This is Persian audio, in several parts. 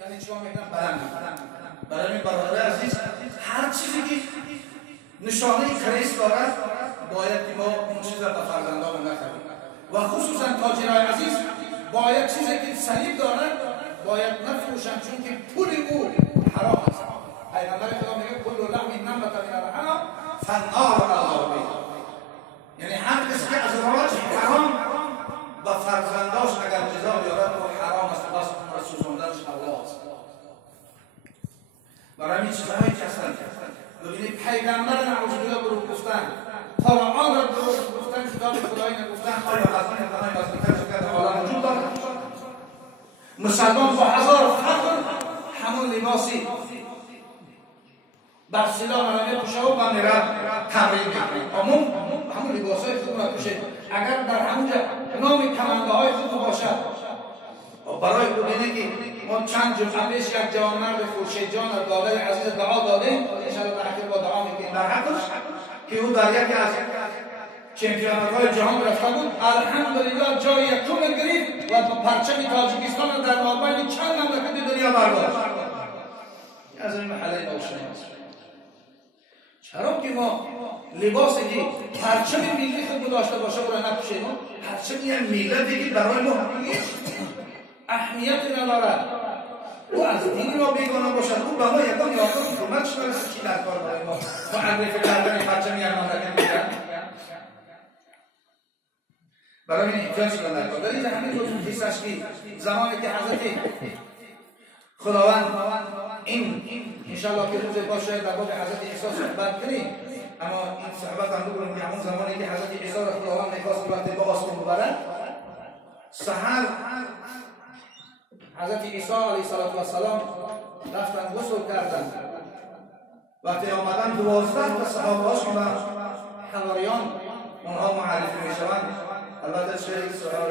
یعنی چیکار میکنن؟ برای برادر عزیز هر چیزی که نشانه کریس دارد باید که ما اون چیز را به فرزندان نخریم و خصوصا تاجرای عزیز باید چیزی که صلیب دارد باید نفروشن، چون که پول او حرام است. پیغمبر خدا میگه کل لحم نبت من الحرام فالنار علی بیه، یعنی هر کسی که از راج حرام و فرزنداش اگر جزا بیارد و حرام است، بس سوزوندنش الله است. برای این چیزهایی که هستند ببینید پیغمبر نعوذ بالله برو گفتن، قرآن را برو گفتن، کتاب خدایی نگفتن، آیا از این ادنای مزدکر شکر عالم وجود دارد؟ مسلمان با هزار فقر همون لباسی بر سلاح نرمه پوشه و با میرد تمرین میکنه، همون لباس های خود را پوشه. اگر در همونجا نام کمانده های خود باشد برای ببینه که ما چند جمعه پیش یک جوانمرد خورشید جان دادر عزیز دعا دادیم، انشاءالله در اخیر با دعا میکنیم در حقش، که او در یکی از چمپیونات‌های جهان رفته بود، الحمدلله جای یکم گرفت و پرچم تاجیکستان را در مابین چند مملکت دنیا برداشت. از این محله نوشنه است. چرا که ما لباسی که پرچم ملی خود داشته باشه او را نپوشیم؟ پرچم یک ملتی که برای ما اهمیت ندارد، او از دین ما بیگانه باشد، او به ما یکان یافتن کمک شده چی در کار برای ما معرفی کردن پرچم یک مملکت میگن. برای این احتیاج شدن در کار. در اینجا همین روز حسش که زمانی که حضرت خداوند این انشاءالله که روز باشه در باب حضرت عیسی صحبت کنیم، اما این صحبت هم بگویم که همون زمانی که حضرت عیسی را خداوند میخواست ببرد به آسمان ببرد، سحر حضرت عیسی علیه السلام رفتن غسل کردند. وقتی آمدن 12 تا صحابه‌اش و حواریان اونها معرفی میشوند. البته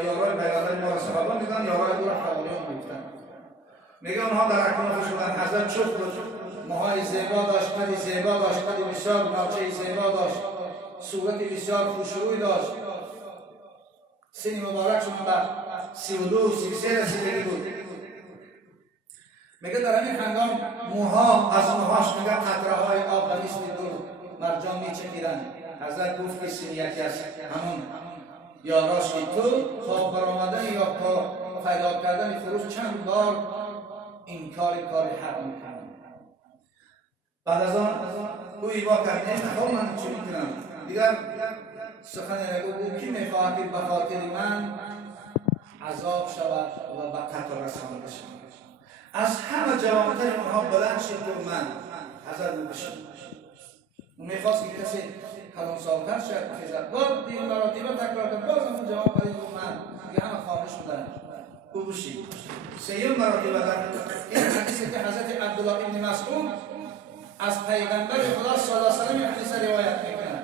یارای پیغمبر ما صحابه میگن یارای او را حواریان گفتن. میگه اونها در اکناف شدن. حضرت چوب بود، موهای زیبا داشت، قد زیبا داشت، قد بسیار ناچه زیبا داشت، صورت بسیار خوشروی داشت، سن مبارکشون به 32 33 رسیدگی بود. میگه در همین هنگام موها از موهاش میگه قطره‌های آب به مثل دور مرجان میچکیدند. حضرت گفت که سن یکی از همون یاراش که تو تا برآمدن یا تا پیدا کردن فروش چند بار این کار حق میکنم. بعد از آن او ایوا کرد نمیخوام من چی میکنم دیگر سخن نگو. او کی میخواهد که به خاطر من عذاب شود و به قتل رسانده شود؟ از همه جوانتر اونها بلند شد و من حضرت رو بشم. اون میخواست که کسی کلام سالتر شد خیزد باز دین مراتبه تکرار کرد، باز همون جواب برید و من دیگه همه خاموش بودن. او بشید سیوم مراتبه در این حدیثی که حضرت عبدالله ابن مسعود از پیغمبر خدا صلی الله علیه و سلم این حدیث روایت میکنه.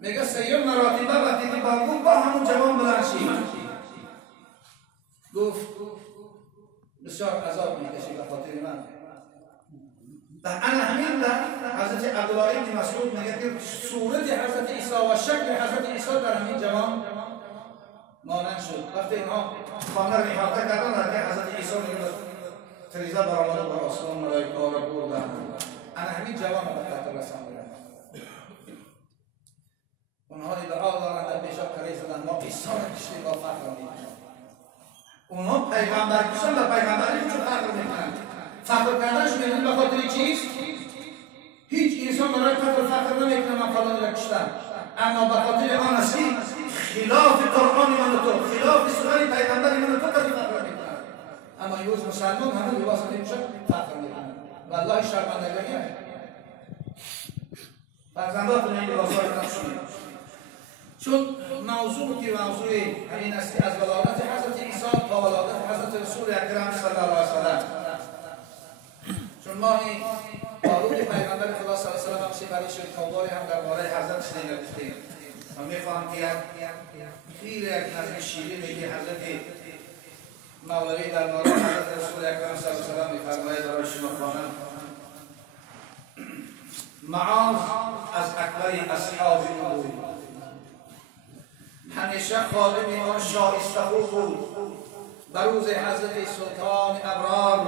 میگه سیوم مراتبه وقتی که با همون جوان بلند شید گفت بسیار عذاب میکشی به خاطر من. در انا همین حضرت عبدالله ابن مسعود میگه که صورت حضرت عیسی و شکل حضرت عیسی در همین جوان مانند شد. وقتی اینها خانه را احاطه کردن در حضرت عیسی میگه فریضه برآمد بر آسمان ملائکه را بردن. انا همین جوان را به قتل رساندند. اونها ادعا دارند در پیشاب کاری زدن ما عیسی را کشتیم با فخر میکنیم. اونها پیغمبر کشتن و پیغمبری چون فخر میکنند. فخر کردنش میدونید به خاطر چیست؟ هیچ انسان برای قتل فخر نمیکنه من فلانی را کشتم، اما به خاطر آن است که خلاف قرآن من تو خلاف سنت پیغمبر من تو قتل فخر میکنه. اما این روز مسلمان همون لباس نمیشه فخر میکنه. والله شرمندگی است. فرزنداتون این لباس‌ها را نشونید. چون موضوع که موضوع همین است که از ولادت حضرت عیسی تا ولادت حضرت رسول اکرم صلی الله علیه و سلم، چون ما این قانون پیغمبر خدا صلی الله علیه و سلم سپری شد کاباری هم درباره حضرت شنیده گفتیم. من میخواهم که خیلی یک نظم شیری میگه حضرت مولوی در مورد حضرت رسول اکرم صلی الله علیه و سلم میفرماید برای شما خوانم. معاذ از اکبر اصحاب نبوی همیشه خادم آن شایسته بود. در روز حضرت سلطان ابرار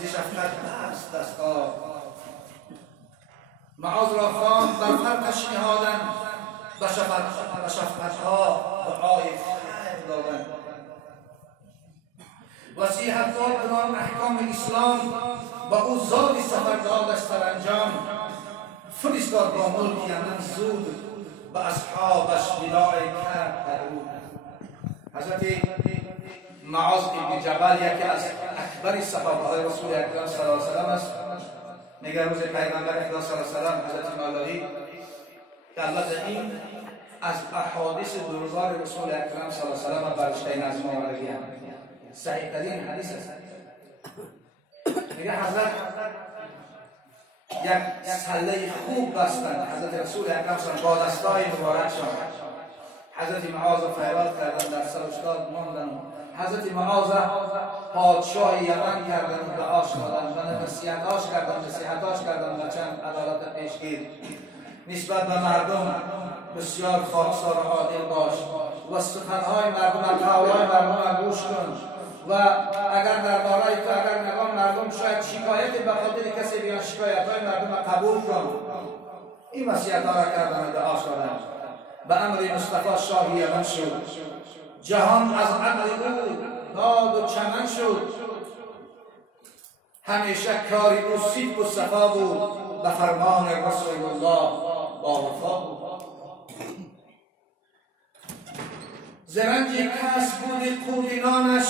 ز شفقت بست دستها. معاذ را خواند بر فرقش نهادن، به شفقتها دعای خیر دادن. وصیحت داد بدان احکام اسلام، با او زادی سفردادش سرانجام. فرستاد با ملک یمن زود، به اصحابش وداع کرد در او. حضرت معاذ ابن جبل یکی از اکبر صحابه های رسول اکرم صلی الله علیه و سلم است. میگه روز پیغمبر اکرم صلی الله علیه و سلم حضرت مولوی که البته این از احادیث دوروزار رسول اکرم صلی الله علیه و سلم برشته نظم آوردگی هم صحیح ترین حدیث است. میگه حضرت یک سله خوب بستند حضرت رسول اکرم صلی الله علیه و سلم با دستای مبارکشان. حضرت معاذ فریاد کردند، در سر افتاد ماندند. حضرت معاذ پادشاه یمن کردند، دعاش دادند و نصیحتاش کردند و چند عدالت پیشگیر نسبت به مردم بسیار خاکسار و عادل باش و سخنهای مردم، قولهای مردم گوش کن و اگر درباره تو اگر نگاه مردم شاید شکایت به خاطر کسی بیان، شکایتهای مردم قبول کن. این نصیحت‌ها را کردند، دعاش دادند. به امر مصطفی شاه یمن شد، جهان از عدل او داد و چمن شد. همیشه کاری او صدق و صفا بود، به فرمان رسول الله با وفا بود. زرنج کس بودی قوت نانش،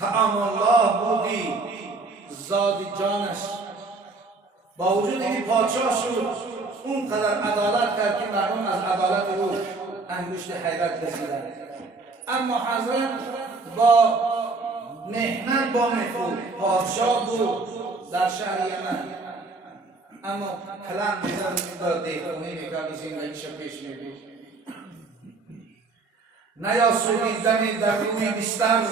طعام الله بودی زاد جانش. با وجود اینکه پادشاه شد، اونقدر عدالت کرد که مردم از عدالت او انگشت حیرت رسیدند. اما حضرت با مهنت با نفوذ پادشاه بود در شهر یمن، اما کلام می‌داد دیگرانی می‌کرد زندگیش پیش می‌برد. نیاسودی دمی در روی بستر،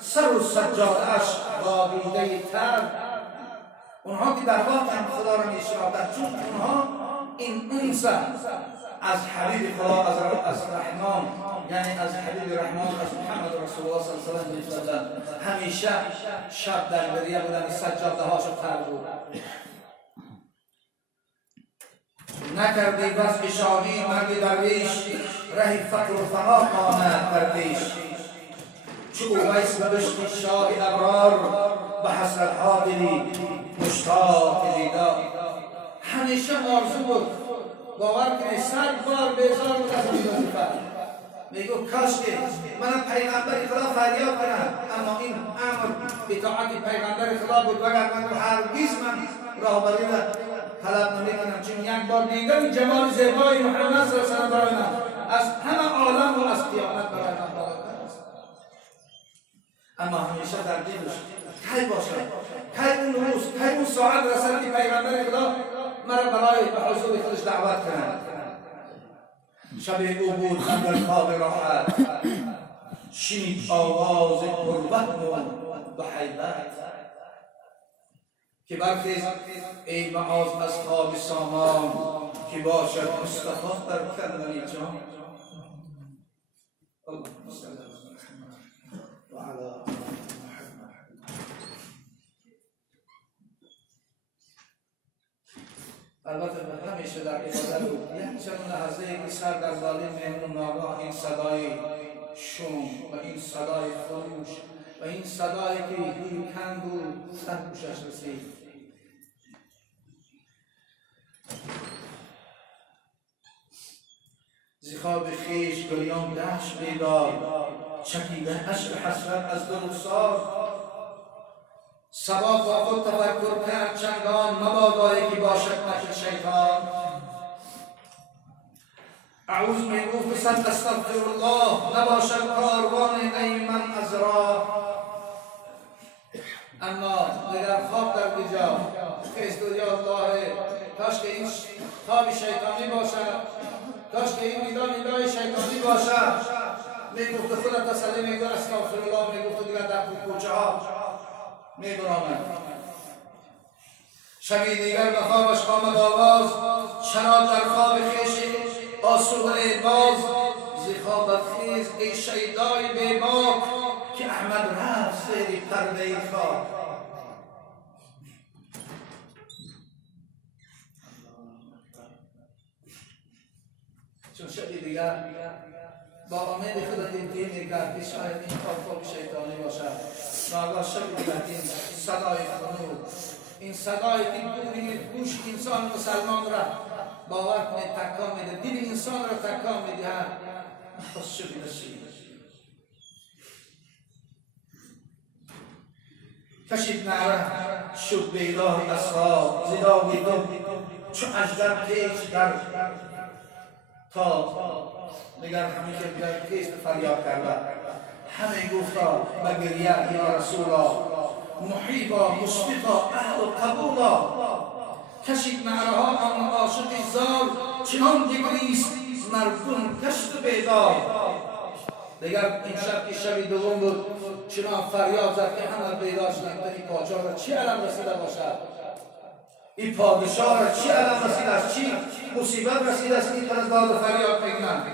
سر و سجاده‌اش با دیده تر. اونها که در واقع خدا را می‌شناختند، چون اونها این انس از حبیب خدا، از رحمان، یعنی از حبیب رحمان، از محمد رسول الله صلی الله علیه و سلم همیشه شب در بریه بودن، سجاده‌هاشو تر بود. نکردی بس شاهی مرد درویش، رهی فقر و فنا آمد در پیش. چو اویس ببشتی شاه ابرار، به حسرت‌ها دلی مشتاق دیدار. همیشه آرزو بود، باور کنی 100 بار بیزار بود از این وظیفه. میگو کاش که من پیغمبر خدا فریاد کنم، اما این امر اطاعت پیغمبر خدا بود، وگر من هرگز من راهبری را طلب نمیکنم، چون یک بار دیدم جمال زیبای محمد صلی الله علیه و سلم برای من از همه عالم و از قیامت برای من بالاتر است. اما همیشه در دلش کی باشد، کی اون روز، کی اون ساعت رسد که پیغمبر خدا مرا برای به حضور خودش دعوت کنند. شب او بود در خواب راحت، شنید آواز قربت و حیبت. که برخیز ای معاذ از خواب سامان، که باشد مصطفی در کردن جان. اللهم صل علی محمد و علی محمد. البته همیشه در عبادت بود، یک چند لحظه که سر در ظالم میمون، ناگاه این صدای شوم و این صدای خروش و این صدایی که دیرکن بود سر گوشش رسید. ز خواب خویش گریان گشت بیدار، چکیده اشک حسرت از دل و سار. صبا با خود تفکر کرد چندان، مبادایی که باشد مکر شیطان. اعوذ میگفت صد استغفر الله، نباشد کاروان ای من از راه. اما در خواب در بجا که یا الله، کاش که این خواب شیطانی باشد، کاش که این ندای شیطانی باشد. میگفت خودت تسلی میگفت استغفر الله، میگفت دیگر در کوچه ها میگرامد. شبی دیگر به خوابش آمد آواز، چرا در خواب خویش آسوده باز. ز خوابت خیز ای شیدای بیباک، که احمد رفت زیر پرده خواب. شبی دیگر با امید خدا دلتین میکرد که شاید این خواب شیطانی باشد. ناگاه شبی دیگر این صدای خنود، این صدای که دور گوش انسان مسلمان را باور کنید تکان میده، دل انسان را تکان میدهد. نفس شبی نشید کشید نعره شد بیدار اصحاب زدا بیدار چو اجدر پیچ در تا دیگر همه که در کیست فریاد کرده همه گفتا بگریه یا رسولا محیبا مشفقا اهل و قبولا کشید نعره ها آن عاشق زار چنان جگریست مردم کشت بیدار. دیگر این شب که شبی دوم بود چنان فریاد زد که همه بیدار شدند تا این پادشاه را چی علم رسیده باشد، این پادشاه را چی علم رسیده است، چی مصیبت رسیده است این طرز داد و فریاد میکنند.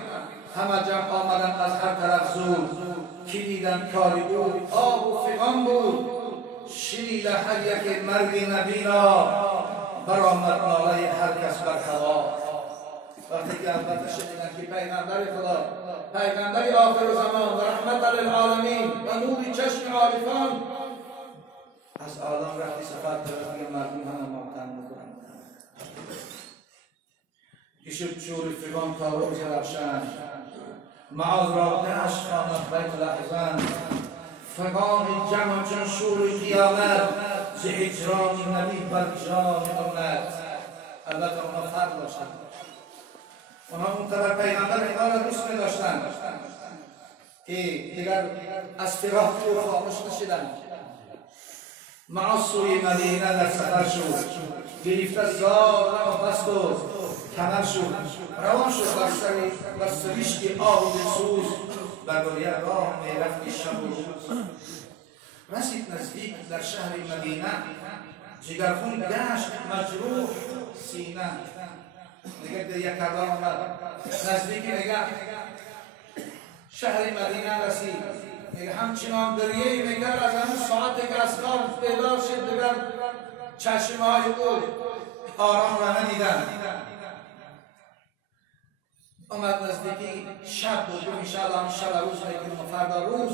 همه جمع آمدن از هر طرف زود که دیدن کاری بود آب و فغان بود. شنید هر یک مرگ نبی را برآمد ناله هر کس بر هوا. وقتی که البته شنیدن که پیغمبر خدا پیغمبر آخر زمان و رحمت للعالمین و نور چشم عارفان از عالم رفتی سفر کرد که مردم همه ماتم بکنند. که شد شور فغان تا روز روشن معاذ را دشت خواند بیت الاحزان فغان جمع چون شور قیامت ز هجران نبی بر جان امت. البته اونا فرق داشتند، اونا اونقدر پیغمبر اینا را دوست می‌داشتند که دیگر از فراق او خاموش نشدند. معاذ سوی مدینه در سفر شد، گرفته زار را بست و کمر شد، روان شد بر سرشک آب و دلسوز بر رویه راه میرفت شب و روز. رسید نزدیک در شهر مدینه جگرخون گشت مجروح سینه. دیگر در یک کردان آمد نزدیک نگه شهر مدینه رسید. میگه همچنان دریه میگه از همون ساعتی که از خواب بیدار شد دیگر چشمه های او آرام را ندیدن. آمد نزدیکی شب بود و انشاءالله شب روز میکنیم و فردا روز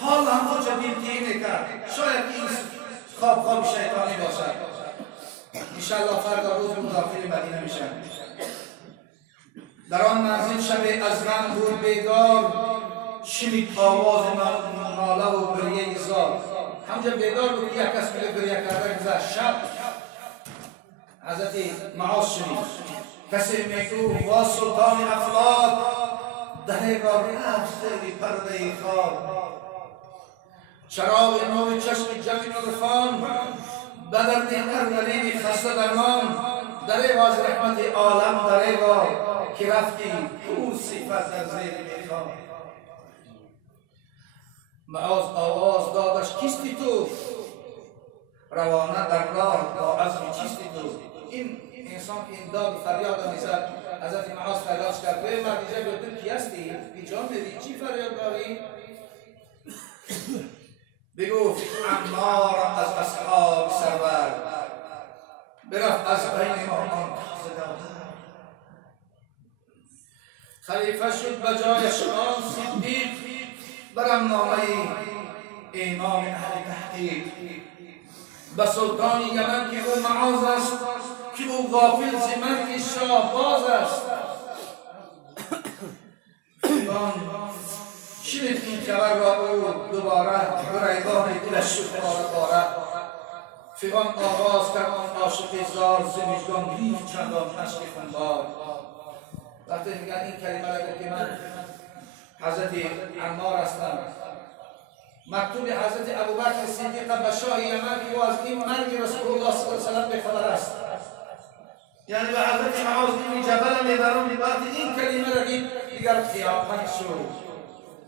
حال هم خود دلگیری میکرد شاید این خواب شیطانی باشد. انشاءالله فردا روز مدافع مدینه میشن. در آن منزل شب از غم بود بیدار شنید آواز ناله و گریه زار. همجا بیدار بود یک کس میگه گریه کرده گذشت. شب حضرت معاذ شنید کسی میگو وا سلطان افلاک دهی را رفت زیر پرده خواب. چراغ نور چشم جمع عرفان بدرد هر ولی خسته درمان. دره باز رحمت عالم دره با که رفتی او صفت در زیر میخواب. معاذ آواز دادش کیستی تو روانه در راه با عزم چیستی تو. این انسان که این داد و فریاد میزد حضرت معاذ فریاد کرد به مردیجه به تو کی هستی؟ بیجان میدی چی فریاد داری؟ بگفت عمار از اصحاب سرور برفت از بین ما آن خلیفه شد بجایش آن صدیق برم نامه امام اهل تحقیق به سلطان یمن که او معاذ است که او غافل ز مرگ شاه باز است. شنید این خبر را او دوباره گریبان دلش شد باره فغان آغاز کرد آن عاشق زار ز وجدان ریخت چندان اشک خونبار. وقتی میگن این کلمه را که من حضرت عمار هستم مکتوب حضرت ابوبکر صدیق به شاه یمن که او از این مرگ رسول الله صلی الله علیه و سلم بخبر است. یعنی به حضرت معاذ بن جبل میبرون بعد این کلمه را دیگر قیامت شد.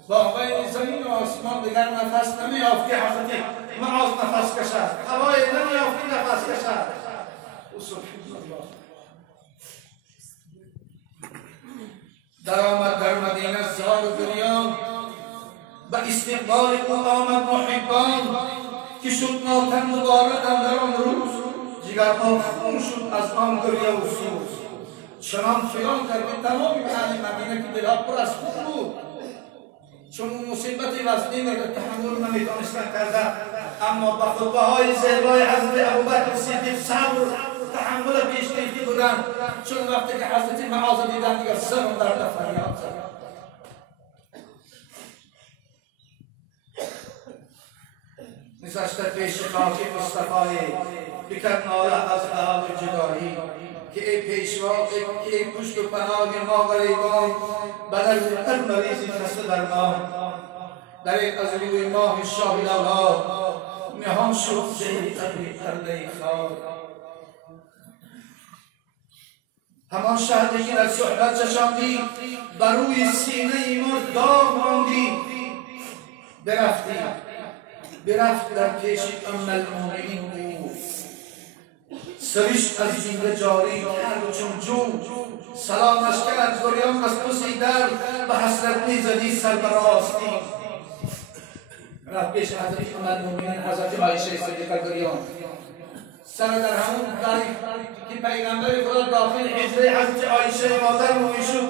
با بین زمین و آسمان دیگر نفس نمیافت که حضرت معاذ نفس کشد، هوای نمیافت نفس کشد. او سبحان الله در آمد در مدینه زار و گریان به استقبال او آمد محبان که شد ماتم دوباره در آن روز جگر خون شد از آن گریه و سوز. چنان خیال کرد که تمام اهل مدینه که دلها پر از خون بود، چون اون مصیبت وزنی را تحمل نمیتونستن کردن، اما با خطبه‌های زیبای حضرت ابوبکر صدیق صبر تحمل پیش گرفته بودند، چون وقتی که حضرت معاذ دیدن دیگر سرم در فریاد زد. نشسته پیش خاک مصطفی بکرد ناله از حال جدایی که ای پیشوا، ای پشت و پناه ما غریبان، بدل هر مریضی خسته در ما، در از روی ماه شاه الاولاد نهان شد زهری قبری پرده خاک. همان شهدی که در صحبت چشاندی بر روی سینه ما داغ ماندی، برفت در پیش ام المؤمنین او، سرش از جیب جاری کرد چون جو، سلامش کرد گریان از پسی در به حسرت میزدی سر براستی. رفت پیش حضرت ام المؤمنین حضرت عایشه صدیقه گریان، سر در همون تاریخ که پیغمبر خدا داخل حجره حضرت عایشه مادر مویشو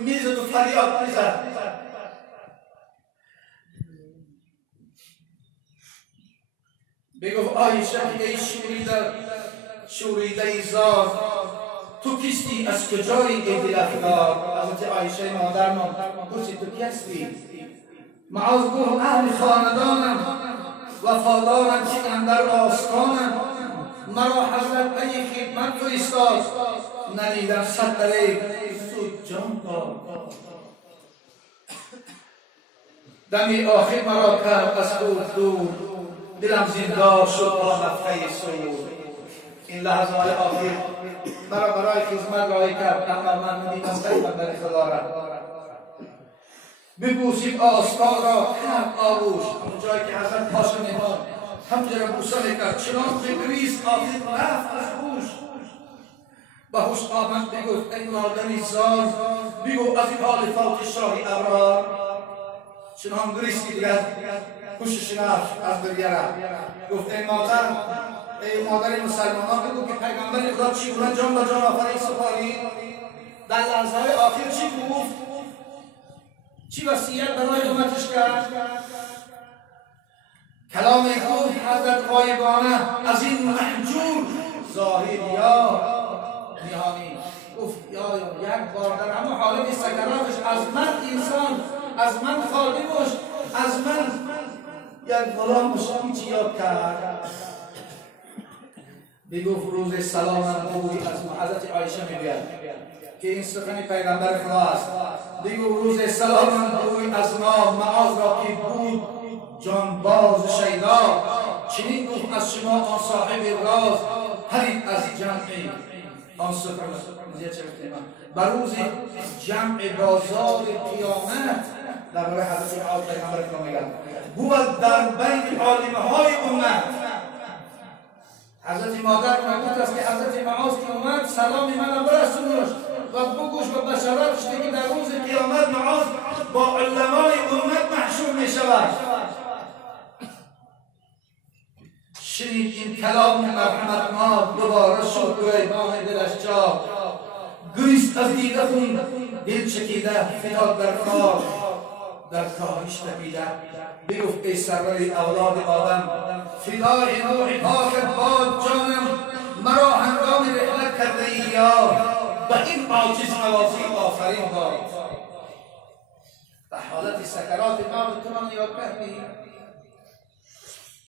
میزد و فریاد میزد. بگفت عایشه ای شوریده ای زار، تو کیستی، از کجایی ای دل افگار؟ حضرت عایشه مادر ما گفت تو کی هستی؟ معاذ گفت اهل خاندانم، وفادارم که اندر آستانم، مرا حضرت ای خدمت فرستاد، ندیدم صد دره تو جان داد. دمی آخر مرا کرد از دور، دلم زندار شد با نفخه سرور. این لحظات آخر مرا برای خدمت راهی کرد، اما من ندیدم پیغمبر خدا را. ببوسید آستان را کرد آغوش، اون جایی که حضرت پاشا نهاد همونجا را بوسه میکرد، چنان بگریست آخر رفت از هوش. به هوش آمد بگفت ای مادری زار، بگو از این حال فوت شاهی ابرار. چنان گریستی دیگر هوشش رفت از گریه رفت. گفت ای مادر مسلمانان، بگو که پیغمبر خدا چی بود، جان به جان آفرین سپاری. در لحظه‌های آخر چی گفت، چی وصیت برای امتش کرد؟ کلام خوب حضرت غایبانه از این محجور ظاهری یا نهانی گفت یا یک بار در همه حالت سکراتش از من انسان، از من خادمش، از من یک غلامش هیچی یاد کرد. بگفت روز سلامم بوی از حضرت عایشه میگوید که این سخن پیغمبر خدا است. بگو روز سلامم بوی از نام معاذ را که بود جانباز شیدا، چنین گفت از شما آن صاحب راز، هرید از جمع آن سخن بر روز جمع بازار قیامت. درباره حضرت معاذ پیغمبر خدا میگن بود در بین عالمه های امت. حضرت مادر محمود است که حضرت معاذ که اومد سلام من برسونش و بگوش و بشارتش که در روز قیامت معاذ با علمای امت محشور می شود. شنید این کلام مرحمت ما دوباره شد گریبان دلش جا، گریست از دیده خون دل چکیده فتاد در کار، در کاهش تپیده. بگفت ای سرای اولاد آدم، فدای روح پاکت باد جانم، مرا هنگام رحلت کرده ای یار، و این عاجز نوازی آفرین باد. در حالت سکرات ما تو من یاد کردی